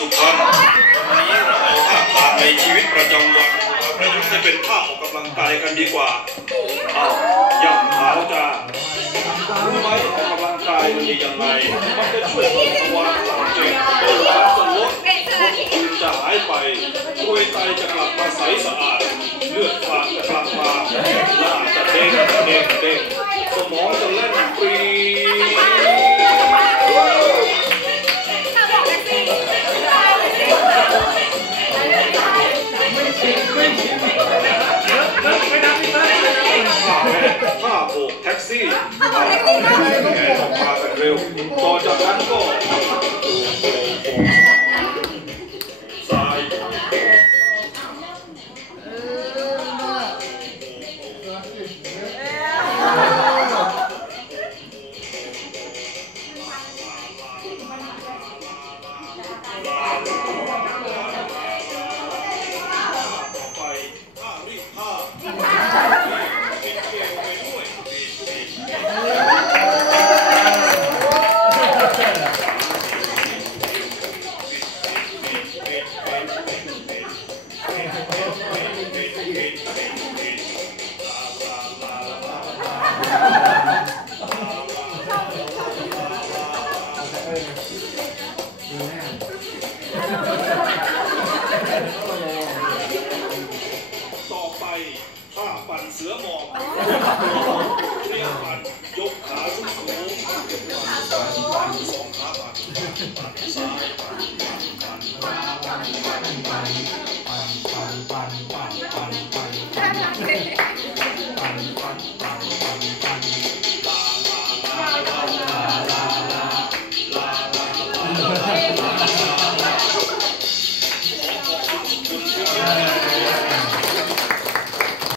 ทุกท่านวันนี้เราเอาท่าทางในชีวิตประจำวันประยุกต์ให้เป็นท่าออกกำลังกายกันดีกว่าเอาย่ำเท้าจ้ารู้ไหมออกกำลังกายมันดียังไงมันจะช่วยลดภาวะหลังเจ็บเบาหวานจะลดภูมิจะหายไปกรวยไตจะกลับมาใสสะอาดเลือดฝาดจะกลับมาหน้าจะเด้งสมองจะเล่นปรีผ้าโบกแท็กซี่แห่ออกมากันเร็วต่อจากนั้นก็สายต่อไปผ้าปั่นเสือหมอบ